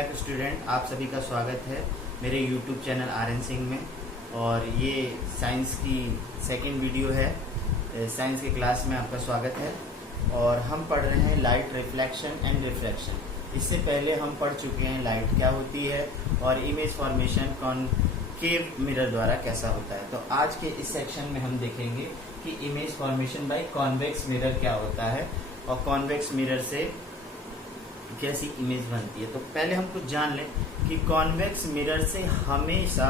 Back student, आप सभी का स्वागत है मेरे यूट्यूब चैनल आर.एन. सिंह में। और ये साइंस की सेकंड वीडियो है। साइंस की क्लास में आपका स्वागत है। और हम पढ़ रहे हैं लाइट रिफ्लेक्शन एंड रिफ्रैक्शन। इससे पहले हम पढ़ चुके हैं लाइट क्या होती है और इमेज फॉर्मेशन कॉनकेव मिरर द्वारा कैसा होता है। तो आज के इस सेक्शन में हम देखेंगे कि image formation by convex mirror क्या होता है और कॉन्वेक्स मिरर से कैसी इमेज बनती है। तो पहले हम कुछ जान लें कि कॉन्वेक्स मिरर से हमेशा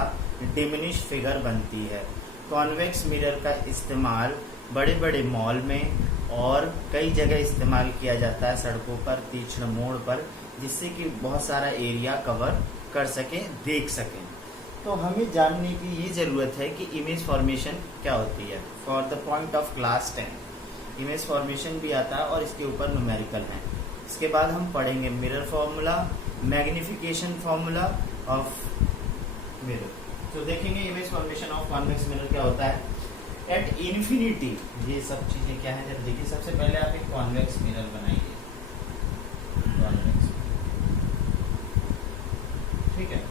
डिमिनिश फिगर बनती है। कॉन्वेक्स मिरर का इस्तेमाल बड़े बड़े मॉल में और कई जगह इस्तेमाल किया जाता है, सड़कों पर, तीक्ष्ण मोड़ पर, जिससे कि बहुत सारा एरिया कवर कर सकें, देख सकें। तो हमें जानने की ये ज़रूरत है कि इमेज फॉर्मेशन क्या होती है। For the point of class 10 image formation भी आता है और इसके ऊपर न्यूमेरिकल है। इसके बाद हम पढ़ेंगे mirror formula, magnification formula of mirror. तो देखेंगे image formation of convex mirror क्या होता है। एट इन्फिनिटी ये सब चीजें क्या है, जब देखिए सबसे पहले आप एक कॉन्वेक्स मिरर बनाइए। कॉन्वेक्स, ठीक है।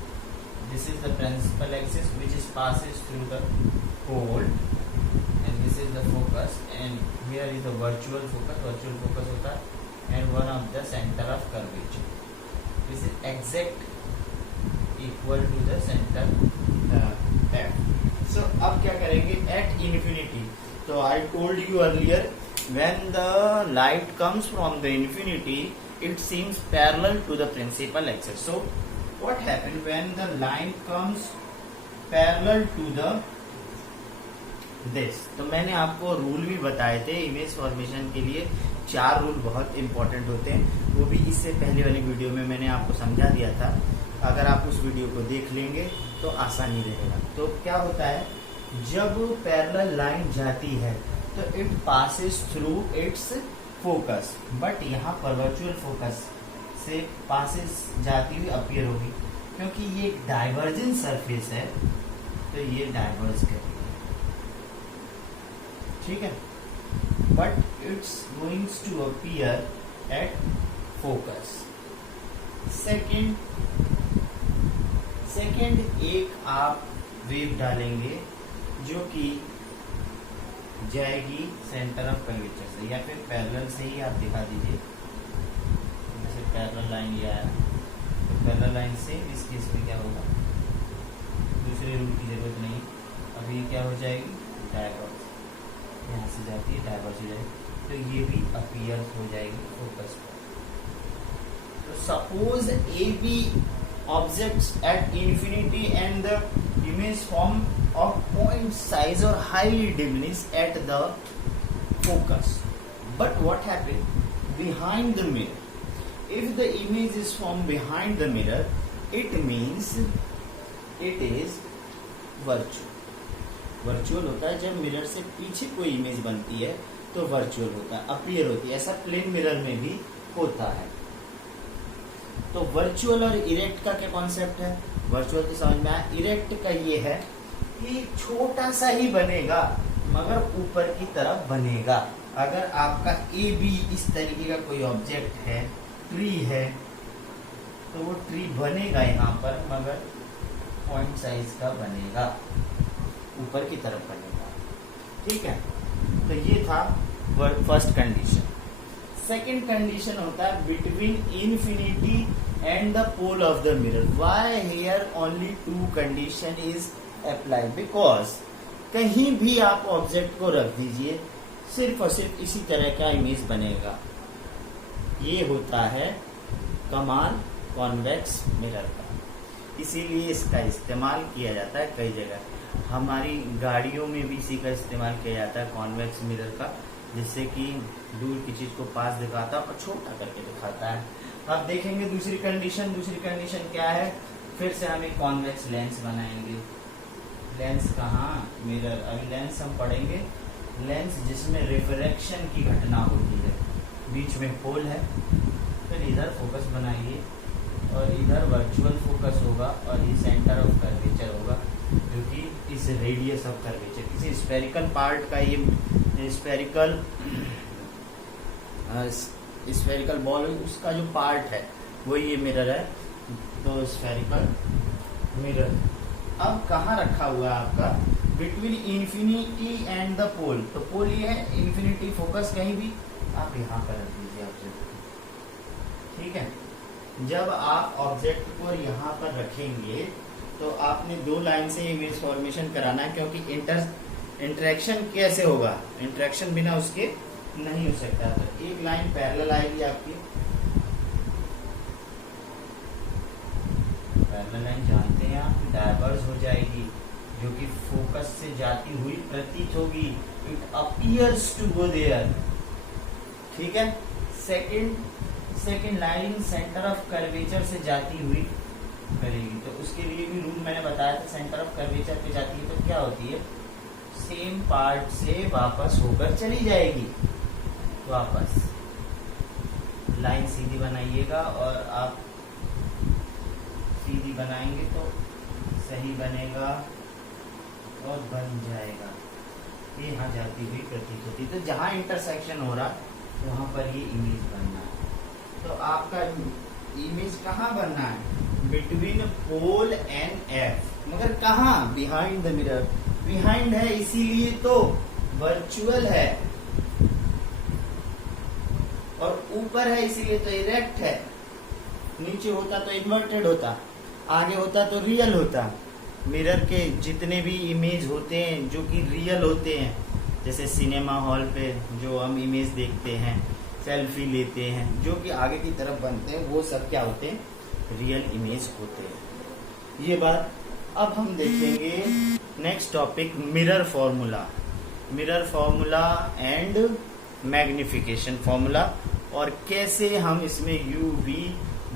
This is the principal axis which is passes through the hole and this is the focus and here is the virtual focus. Virtual focus होता है and one of the center of curvature. This is exact equal to the center F. So अब क्या करेंगे at infinity. So I told you earlier when the light comes from the infinity it seems parallel to the principal axis. So what happen when the line comes parallel to the this? तो मैंने आपको rule भी बताए थे image formation के लिए। 4 rule बहुत important होते हैं, वो भी इससे पहले वाली वीडियो में मैंने आपको समझा दिया था। अगर आप उस वीडियो को देख लेंगे तो आसानी रहेगा। तो क्या होता है, जब पैरेलल लाइन जाती है तो it passes through it's focus, but यहाँ पर वर्चुअल फोकस से पासेस जाती हुई अपीयर होगी, क्योंकि ये एक डाइवर्जेंट सरफेस है तो ये डाइवर्ज करेगी, ठीक है। But it's going to appear at focus. Second एक आप वेव डालेंगे जो कि जाएगी सेंटर ऑफ कर्वेचर से, या फिर पैरेलल से ही आप दिखा दीजिए। जैसे पैरेलल लाइन ये आया तो पैरेलल लाइन से इस केस में क्या होगा, दूसरे रूल की जरूरत नहीं। अभी क्या हो जाएगी, डायवर्स, यहाँ से जाती है डाइवर्स हो जाएगी, तो ये भी अपीयर हो जाएगी फोकस पर। तो suppose A B objects at infinity and the image form of point size और highly diminish at the focus, but what happen behind the mirror. If the image is form behind the mirror it means it is virtual होता है। जब mirror से पीछे कोई image बनती है तो वर्चुअल होता है, अपीयर होती है। ऐसा प्लेन मिरर में भी होता है। तो वर्चुअल और इरेक्ट का क्या कॉन्सेप्ट है, वर्चुअल की समझ में आया। इरेक्ट का ये है कि छोटा सा ही बनेगा मगर ऊपर की तरफ बनेगा। अगर आपका ए बी इस तरीके का कोई ऑब्जेक्ट है, ट्री है, तो वो ट्री बनेगा यहाँ पर मगर पॉइंट साइज का बनेगा, ऊपर की तरफ बनेगा, ठीक है। तो ये था फर्स्ट कंडीशन। सेकंड कंडीशन होता है between infinity and the pole of the mirror. Why here only 2 condition is applied, because कहीं भी आप ऑब्जेक्ट को रख दीजिए सिर्फ और सिर्फ इसी तरह का इमेज बनेगा। ये होता है कमाल कॉन्वेक्स मिरर का, इसीलिए इसका इस्तेमाल किया जाता है कई जगह। हमारी गाड़ियों में भी इसी का इस्तेमाल किया जाता है कॉन्वेक्स मिरर का, जिससे कि दूर की चीज को पास दिखाता है और छोटा करके दिखाता है। अब देखेंगे दूसरी कंडीशन क्या है। फिर से हम एक कॉन्वेक्स लेंस बनाएंगे। लेंस कहाँ, मिरर। अभी लेंस हम पढ़ेंगे, लेंस जिसमें रिफ्रैक्शन की घटना होती है, बीच में पोल है। फिर इधर फोकस बनाइए और इधर वर्चुअल फोकस होगा और ये सेंटर ऑफ कर्वेचर होगा, जो कि इस रेडियस ऑफ कर्वेचर, किसी स्फेरिकल पार्ट का ये स्फेरिकल बॉल उसका जो पार्ट है वो ये मिरर है। तो स्फेरिकल मिरर अब कहाँ रखा हुआ है आपका, बिटवीन इंफिनिटी एंड द पोल। तो पोल ये है, इंफिनिटी फोकस कहीं भी आप यहाँ पर रख दीजिए ऑब्जेक्ट, ठीक है। जब आप ऑब्जेक्ट को यहाँ पर रखेंगे तो आपने दो लाइन से इमेज फॉर्मेशन कराना है, क्योंकि इंटरेक्शन कैसे होगा, इंटरेक्शन बिना उसके नहीं हो सकता। तो एक लाइन पैरेलल आएगी आपकी, पैरेलल लाइन जानते हैं आप, डाइवर्ज हो जाएगी, जो कि फोकस से जाती हुई प्रतीत होगी, it appears to go there, ठीक है। Second line center of curvature से जाती हुई करेगी, तो उसके लिए भी रूल मैंने बताया था, सेंटर ऑफ कर्वेचर पे जाती है तो क्या होती है, सेम पार्ट से वापस होकर चली जाएगी। वापस लाइन सीधी बनाइएगा, और आप सीधी बनाएंगे तो सही बनेगा और बन जाएगा, ये यहाँ जाती हुई प्रतीत होती। तो जहाँ इंटरसेक्शन हो रहा वहां पर ये इमेज बनना है। तो आपका इमेज कहाँ बनना है, बिटवीन पोल एंड एफ, मगर कहाँ, बिहाइंड द मिरर। बिहाइंड है इसीलिए तो वर्चुअल है, और ऊपर है इसीलिए तो इरेक्ट है। नीचे होता तो इन्वर्टेड होता, आगे होता तो रियल होता। मिरर के जितने भी इमेज होते हैं जो कि रियल होते हैं, जैसे सिनेमा हॉल पे जो हम इमेज देखते हैं, सेल्फी लेते हैं, जो कि आगे की तरफ बनते हैं, वो सब क्या होते हैं, रियल इमेज होते हैं। ये बात अब हम देखेंगे। Next topic, mirror formula. Mirror formula and magnification formula, और कैसे हम इसमें यू वी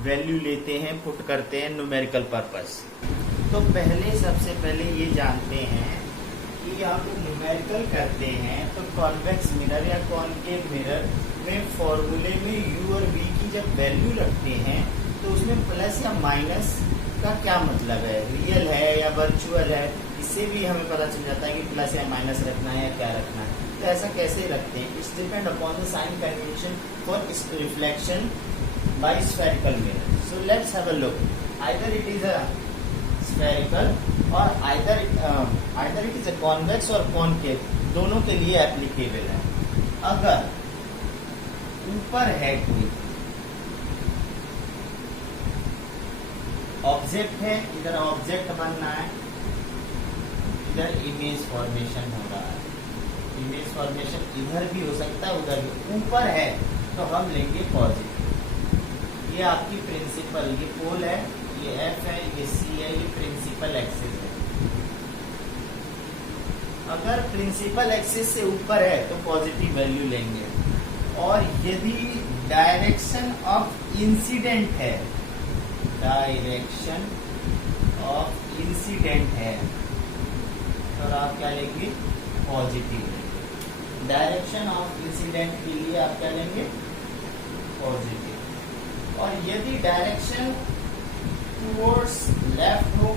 वैल्यू लेते हैं, पुट करते हैं न्यूमेरिकल पर्पस। तो सबसे पहले ये जानते हैं कि आप न्यूमेरिकल करते हैं तो कॉन्वेक्स मिरर या कॉनकेव मिरर में फॉर्मूले में यू और वी की जब वैल्यू रखते हैं तो उसमें प्लस या माइनस का क्या मतलब है, रियल है या वर्चुअल है, इससे भी हमें पता चल जाता है कि प्लस या माइनस रखना है या क्या रखना है। तो ऐसा कैसे रखते हैं, it's depend upon the sign convention for reflection by spherical mirror. So let's have a look, either it is a spherical और either it is a convex और कॉनकेव, दोनों के लिए एप्लीकेबल है। अगर ऊपर है कोई ऑब्जेक्ट है, इधर ऑब्जेक्ट बनना है, इधर इमेज फॉर्मेशन हो रहा है, इमेज फॉर्मेशन इधर भी हो सकता है उधर भी। ऊपर है तो हम लेंगे पॉजिटिव, ये आपकी प्रिंसिपल, ये पोल है, ये एफ है, ये सी है, ये प्रिंसिपल एक्सिस है। अगर प्रिंसिपल एक्सिस से ऊपर है तो पॉजिटिव वैल्यू लेंगे, और यदि डायरेक्शन ऑफ इंसिडेंट है, डायरेक्शन ऑफ इंसिडेंट है तो आप क्या लेंगे, पॉजिटिव। डायरेक्शन ऑफ इंसिडेंट के लिए आप क्या लेंगे, पॉजिटिव। और यदि डायरेक्शन टुवर्ड्स लेफ्ट हो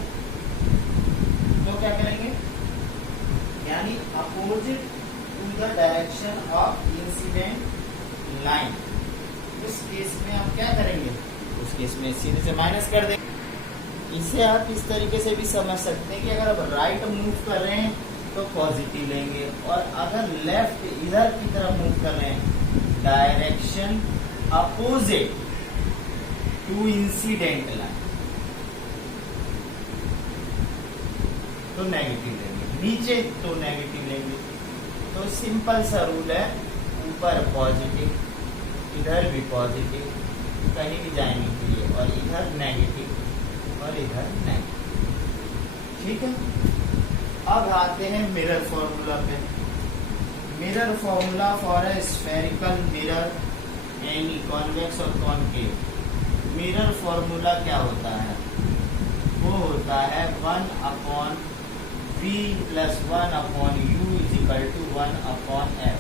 तो क्या करेंगे, यानी opposite to the direction of incident line. उस केस में आप क्या करेंगे, उस केस में सीधे से माइनस कर देंगे। इसे आप इस तरीके से भी समझ सकते हैं कि अगर आप राइट मूव कर रहे हैं तो पॉजिटिव लेंगे, और अगर लेफ्ट इधर की तरफ मूव कर रहे हैं, direction opposite to incident line, तो नेगेटिव लेंगे। नीचे तो नेगेटिव लेंगे। तो सिंपल सा रूल है, ऊपर पॉजिटिव, इधर भी पॉजिटिव, कहीं भी जाने के लिए, और इधर नेगेटिव और इधर नेगेटिव, ठीक है। अब आते हैं मिरर फॉर्मूला पे। Mirror formula for a spherical mirror any convex और कॉनकेव। मिरर फॉर्मूला क्या होता है, वो होता है 1/v + 1/u = 1/f।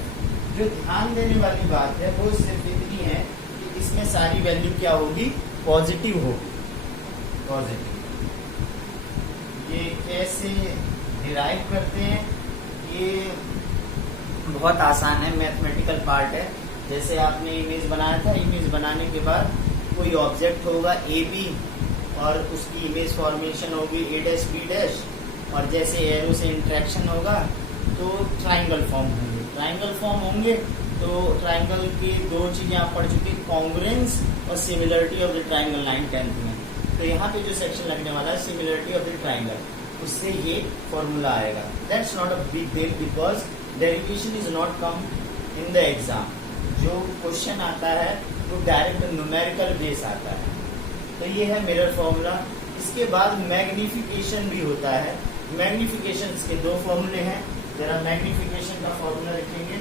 जो ध्यान देने वाली बात है वो सिर्फ इतनी है कि इसमें सारी वैल्यू क्या होगी, पॉजिटिव होगी, पॉजिटिव। ये कैसे डिराइव करते हैं, ये बहुत आसान है, मैथमेटिकल पार्ट है। जैसे आपने इमेज बनाया था, इमेज बनाने के बाद कोई ऑब्जेक्ट होगा ए बी, और उसकी इमेज फॉर्मेशन होगी ए डैश बी डैश, और जैसे एरो से इंट्रैक्शन होगा तो ट्राइंगल फॉर्म होंगे। ट्राइंगल फॉर्म होंगे तो ट्राइंगल की दो चीजें आप पढ़ चुके, कॉन्ग्रुएंस और similarity of the triangle line 10th में। तो यहाँ पे जो सेक्शन लगने वाला है सिमिलरिटी ऑफ द ट्राइंगल, उससे ये फॉर्मूला आएगा। That's not a big deal because derivation is not come in the exam. जो क्वेश्चन आता है वो डायरेक्ट न्यूमेरिकल बेस आता है। तो ये है मिरर फॉर्मूला। इसके बाद मैग्निफिकेशन भी होता है। मैग्निफिकेशन के दो फॉर्मूले हैं, जरा मैग्निफिकेशन का फॉर्मूला लिखेंगे।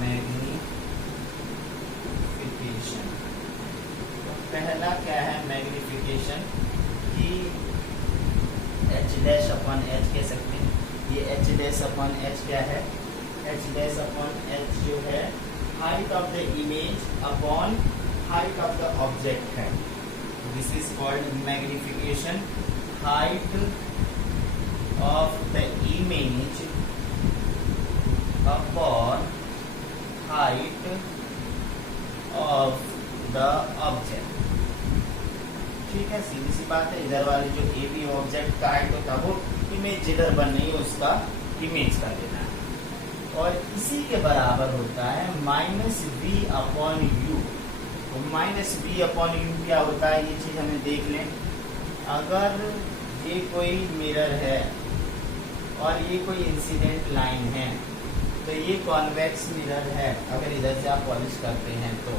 मैग्निफिकेशन तो पहला क्या है मैग्निफिकेशन कि एच डैश अपॉन एच कह सकते हैं। ये एच डैश अपॉन एच क्या है, एच डैश अपॉन एच जो है height of the image upon height of the object है। This is called magnification, height of the image upon height of the object। ठीक है, सीधी सी बात है। इधर वाली जो ए बी ऑब्जेक्ट का हाइट होता है वो इमेज जिधर बन रही है उसका इमेज का लेना है, और इसी के बराबर होता है माइनस बी अपॉन यू। तो माइनस बी अपॉन यू क्या होता है, ये चीज हमें देख लें। अगर ये कोई मिरर है और ये कोई इंसिडेंट लाइन है, तो ये कॉन्वेक्स मिरर है। अगर इधर से आप पॉलिश करते हैं तो,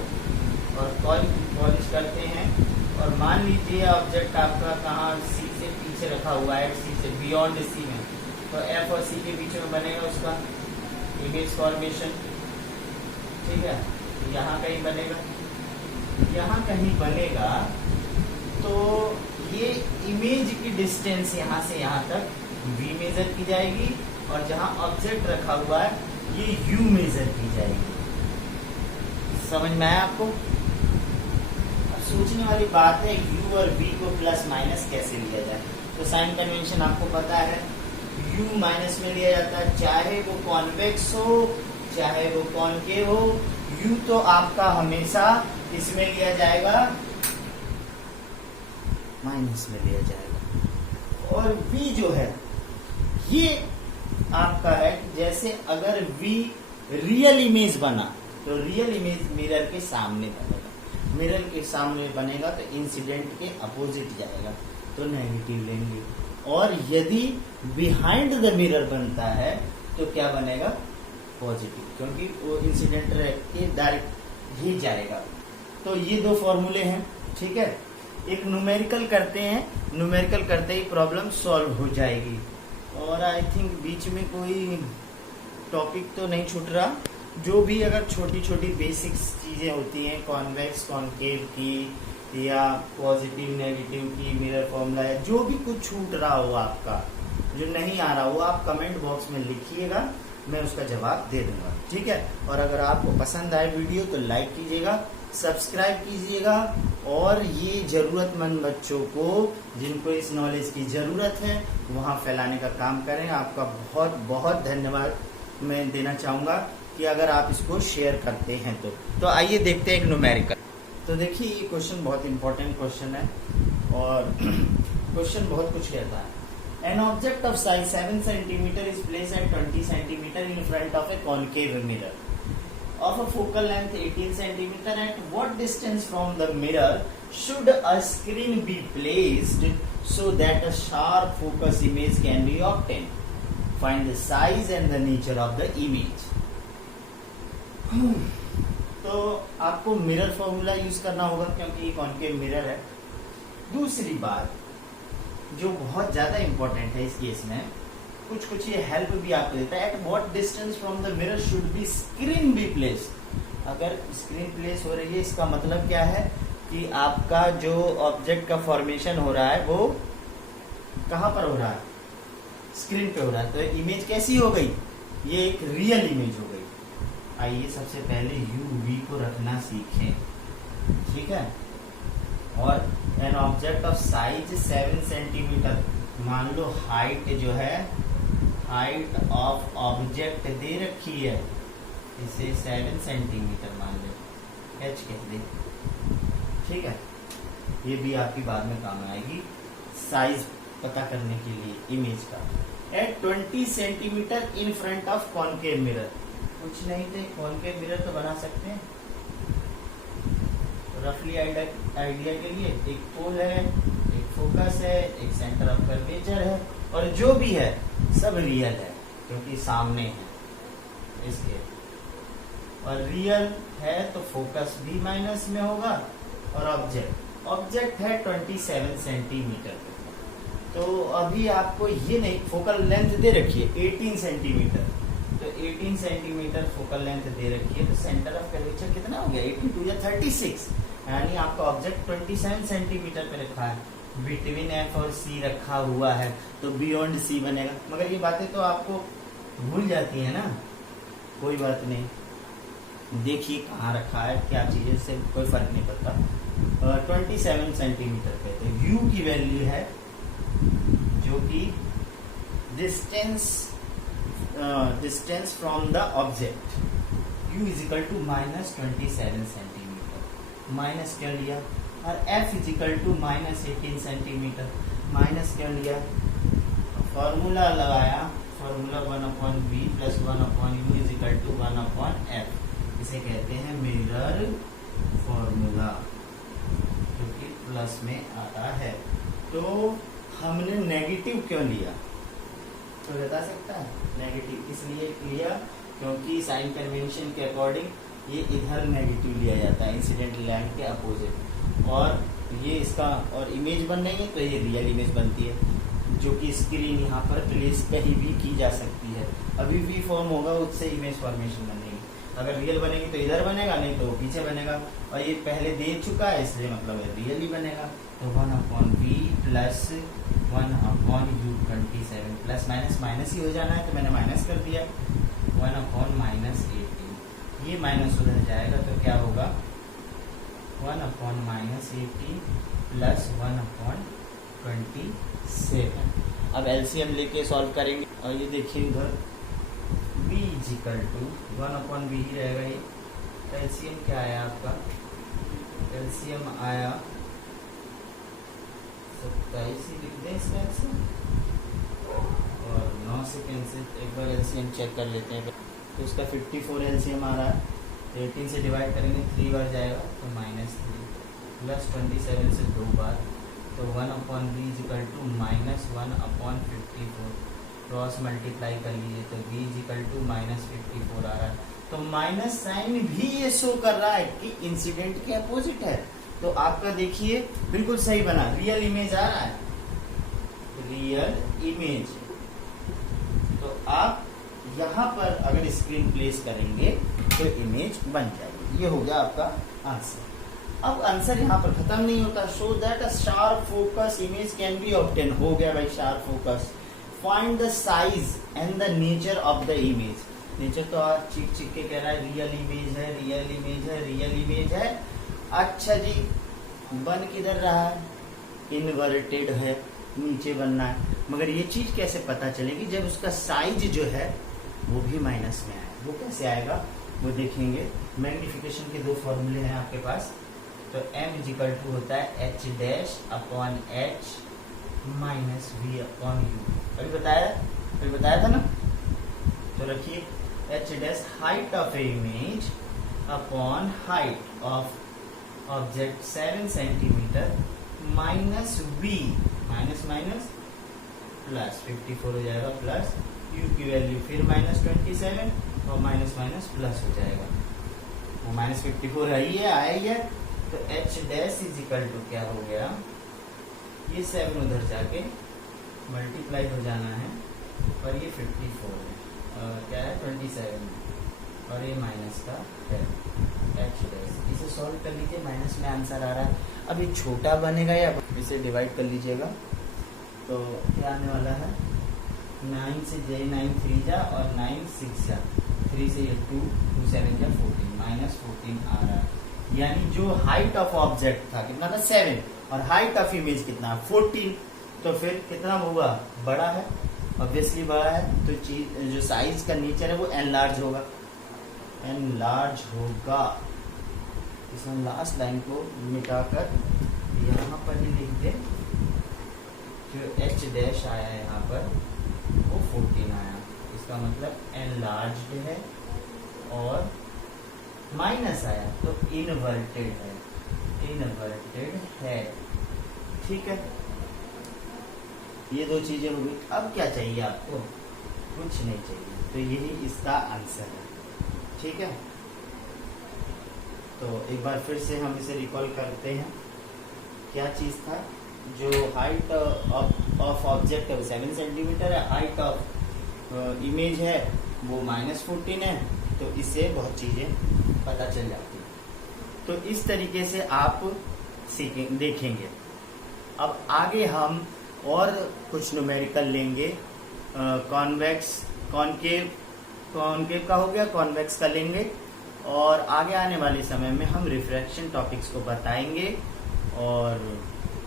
और पॉलिश करते हैं और मान लीजिए ऑब्जेक्ट आपका कहाँ सी से पीछे रखा हुआ है, सी से बियॉन्ड सी में, तो एफ और सी के बीच में बनेगा उसका इमेज फॉर्मेशन। ठीक है, यहाँ कहीं बनेगा, यहाँ कहीं बनेगा। तो ये इमेज की डिस्टेंस यहाँ से यहाँ तक v मेजर की जाएगी, और जहां ऑब्जेक्ट रखा हुआ है ये u मेजर की जाएगी। समझ में आया आपको? अब सोचने वाली बात है u और v को प्लस माइनस कैसे लिया जाए। तो साइन कन्वेंशन आपको पता है, u माइनस में लिया जाता है, चाहे वो कॉन्वेक्स हो चाहे वो कॉनकेव हो। u तो आपका हमेशा इसमें लिया जाएगा, माइनस में लिया जाएगा, और v जो है ये आपका है। जैसे अगर v रियल इमेज बना तो रियल इमेज मिरर के सामने बनेगा, मिरर के सामने बनेगा तो इंसिडेंट के अपोजिट जाएगा, तो नेगेटिव लेंगे। और यदि बिहाइंड द मिरर बनता है तो क्या बनेगा, पॉजिटिव, क्योंकि वो इंसिडेंट के डायरेक्ट ही जाएगा। तो ये दो फॉर्मूले हैं। ठीक है, एक न्यूमेरिकल करते हैं, न्यूमेरिकल करते ही प्रॉब्लम सॉल्व हो जाएगी। और आई थिंक बीच में कोई टॉपिक तो नहीं छूट रहा। जो भी अगर छोटी छोटी बेसिक्स चीज़ें होती हैं कॉन्वेक्स कॉनकेव की या पॉजिटिव नेगेटिव की, मिरर फॉर्मूला, या जो भी कुछ छूट रहा हो आपका, जो नहीं आ रहा हो, आप कमेंट बॉक्स में लिखिएगा, मैं उसका जवाब दे दूंगा। ठीक है, और अगर आपको पसंद आए वीडियो तो लाइक कीजिएगा, सब्सक्राइब कीजिएगा, और ये जरूरतमंद बच्चों को जिनको इस नॉलेज की ज़रूरत है वहाँ फैलाने का काम करें। आपका बहुत बहुत धन्यवाद मैं देना चाहूँगा कि अगर आप इसको शेयर करते हैं तो आइए देखते हैं एक न्यूमेरिकल। तो देखिए ये क्वेश्चन बहुत इंपॉर्टेंट क्वेश्चन है, और क्वेश्चन बहुत कुछ कहता है। An object of size 7 cm is placed at 20 cm in front of a concave mirror of a focal length 18 cm. At what distance from the mirror should a screen be placed so that a sharp focus image can be obtained? Find the size and the nature of the image. तो आपको mirror formula use करना होगा क्योंकि ये concave mirror है। दूसरी बात जो बहुत ज्यादा इंपॉर्टेंट है इस केस में, कुछ ये हेल्प भी आपको देता है। At what distance from the mirror should be screen be placed. अगर स्क्रीन प्लेस हो रही है इसका मतलब क्या है कि आपका जो ऑब्जेक्ट का फॉर्मेशन हो रहा है वो कहाँ पर हो रहा है, स्क्रीन पे हो रहा है। तो इमेज कैसी हो गई, ये एक रियल इमेज हो गई। आइए सबसे पहले UV को रखना सीखें, ठीक है। और an object of size 7 centimetre, मान लो हाइट जो है, हाइट ऑफ ऑब्जेक्ट दे रखी है, इसे 7 सेंटीमीटर मान ले, h कह दे, ठीक है। ये भी आपकी बाद में काम आएगी साइज पता करने के लिए इमेज का। At 20 centimeter in front of concave mirror, कुछ नहीं थे, कॉनकेव मिरर तो बना सकते हैं रफली आइडिया के लिए। एक पोल है, एक फोकस है, एक सेंटर ऑफ कर्वेचर है, और जो भी है सब रियल है क्योंकि सामने है इसके। और रियल है तो फोकस भी माइनस में होगा, और ऑब्जेक्ट है 27 सेंटीमीटर। तो अभी आपको ये नहीं, फोकल लेंथ दे रखी है 18 सेंटीमीटर, तो 18 सेंटीमीटर फोकल लेंथ दे रखी है, तो सेंटर ऑफ कर्वेचर कितना हो गया 82 या 36, यानी आपका ऑब्जेक्ट 27 सेंटीमीटर पे रखा है। बिटवीन एफ और सी रखा हुआ है तो बियॉन्ड सी बनेगा। मगर ये बातें तो आपको भूल जाती है ना, कोई बात नहीं, देखिए कहाँ रखा है क्या चीजें, से कोई फर्क नहीं पड़ता। 27 सेंटीमीटर पे तो यू की वैल्यू है जो कि distance from the object, u is equal to -27 centimeter, minus कर लिया, और f is equal to -18 centimeter, minus कर लिया, फॉर्मूला लगाया, formula 1/v plus 1/u is equal to 1/f, इसे कहते हैं मिरर फॉर्मूला जो कि प्लस में आता है। तो हमने नेगेटिव क्यों लिया, तो बता सकता है नेगेटिव इसलिए लिया क्योंकि साइन कन्वेंशन के अकॉर्डिंग ये इधर नेगेटिव लिया जाता है इंसिडेंट लाइन के अपोजिट, और ये इसका और इमेज बन रही है तो ये रियल इमेज बनती है जो कि स्क्रीन यहाँ पर प्लेस कहीं भी की जा सकती है। अभी भी फॉर्म होगा उससे इमेज फॉर्मेशन बनेगी, अगर रियल बनेगी तो इधर बनेगा, नहीं तो पीछे बनेगा, और ये पहले दे चुका है इसलिए मतलब रियल ही बनेगा। तो 1/v plus 1/u 27 plus minus ही हो जाना है तो मैंने माइनस कर दिया, 1/-18, ये माइनस उधर जाएगा तो क्या होगा 1/-18 प्लस 1/27। अब एलसीएम लेके सॉल्व करेंगे, और ये देखिए उधर v is equal to 1/v ही रहेगा। ये एलसीएम क्या आया आपका, एलसीएम आया 27 ही लिख दें इसका एलसीएम, और 9 सेकेंड से एक बार एलसीएम चेक कर लेते हैं। तो इसका 54 एलसीएम आ रहा है, 18 से डिवाइड करेंगे 3 बार जाएगा तो -3 प्लस 27 से 2 बार, तो 1/v is equal to -1/54, cross multiply कर लीजिए तो v इज इक्वल टू -54 आ रहा है। तो माइनस साइन भी ये शो कर रहा है कि इंसिडेंट के अपोजिट है, तो आपका देखिए बिल्कुल सही बना, रियल इमेज आ रहा है, रियल इमेज। तो आप यहाँ पर अगर स्क्रीन प्लेस करेंगे तो इमेज बन जाएगी। ये हो गया आपका आंसर। अब आंसर यहाँ पर खत्म नहीं होता, show that a sharp focus image can be obtain, हो गया भाई sharp focus. Find the size and the nature of the image, nature तो आज चिक के कह रहा है रियल इमेज है, रियल इमेज है, रियल इमेज है। अच्छा जी, बन किधर रहा है, इन्वर्टेड है, नीचे बनना है, मगर ये चीज कैसे पता चलेगी जब उसका साइज जो है वो भी माइनस में आए। वो कैसे आएगा वो देखेंगे। मैग्निफिकेशन के 2 फॉर्मूले हैं आपके पास, तो m इज इक्वल टू होता है h'/h माइनस v/u, अभी बताया था ना। तो रखिए h' height of A image upon height of object 7 centimetre minus v, minus plus 54 हो जाएगा, प्लस u की वैल्यू फिर -27 और माइनस प्लस हो जाएगा, वो -54 है ही है, आया ही है। तो h' इज इक्वल टू क्या हो गया, ये 7 उधर जाके मल्टीप्लाई हो जाना है, और ये 54 है, क्या है 27, और ये माइनस का है h'। इसे सॉल्व कर लीजिए, माइनस में आंसर आ रहा है। अब ये छोटा बनेगा या इसे डिवाइड कर लीजिएगा, तो क्या आने वाला है 9 से j9 3 जा, और 9 6 जा, 3 से ये 2 7 जा 14, -14 आ रहा है। यानी जो हाइट ऑफ ऑब्जेक्ट था कितना था 7, और हाइट ऑफ इमेज कितना 14, तो फिर कितना होगा, बड़ा है, ऑब्वियसली बड़ा है, तो चीज जो साइज का नेचर है वो एनलार्ज होगा, एनलार्ज होगा। इसमें लास्ट लाइन को मिटाकर यहाँ डैश आया यहाँ पर वो 14 आया, इसका मतलब एनलार्ज्ड है, और माइनस आया तो इनवर्टेड है, इनवर्टेड है। ठीक है, ये दो चीजें हो गई। अब क्या चाहिए आपको? कुछ नहीं चाहिए, तो यही इसका आंसर है। ठीक है, तो एक बार फिर से हम इसे रिकॉल करते हैं। क्या चीज था? जो हाइट ऑफ ऑब्जेक्ट है वो 7 सेंटीमीटर है, हाइट ऑफ इमेज है वो -14 है, तो इससे बहुत चीजें पता चल जाती हैं। तो इस तरीके से आप देखेंगे। अब आगे हम और कुछ न्यूमेरिकल लेंगे। कॉन्वेक्स, कॉनकेव, कॉनकेव का हो गया, कॉन्वेक्स का लेंगे, और आगे आने वाले समय में हम रिफ्रैक्शन टॉपिक्स को बताएंगे, और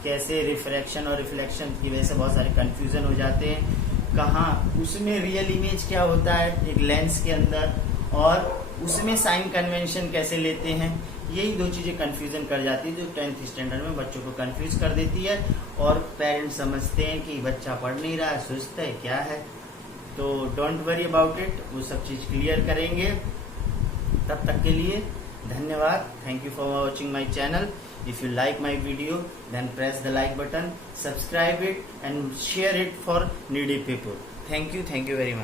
कैसे रिफ्रैक्शन और रिफ्लेक्शन की वजह से बहुत सारे कंफ्यूजन हो जाते हैं। कहाँ उसमें रियल इमेज क्या होता है एक लेंस के अंदर, और उसमें साइन कन्वेंशन कैसे लेते हैं, यही दो चीजें कंफ्यूजन कर जाती है, जो 10th स्टैंडर्ड में बच्चों को कंफ्यूज कर देती है, और पेरेंट्स समझते हैं कि बच्चा पढ़ नहीं रहा है, सुस्त है, क्या है। तो डोंट वरी अबाउट इट, वो सब चीज क्लियर करेंगे। तब तक के लिए धन्यवाद। Thank you for watching my channel. If you like my video, then press the like button, subscribe it and share it for needy people. Thank you very much.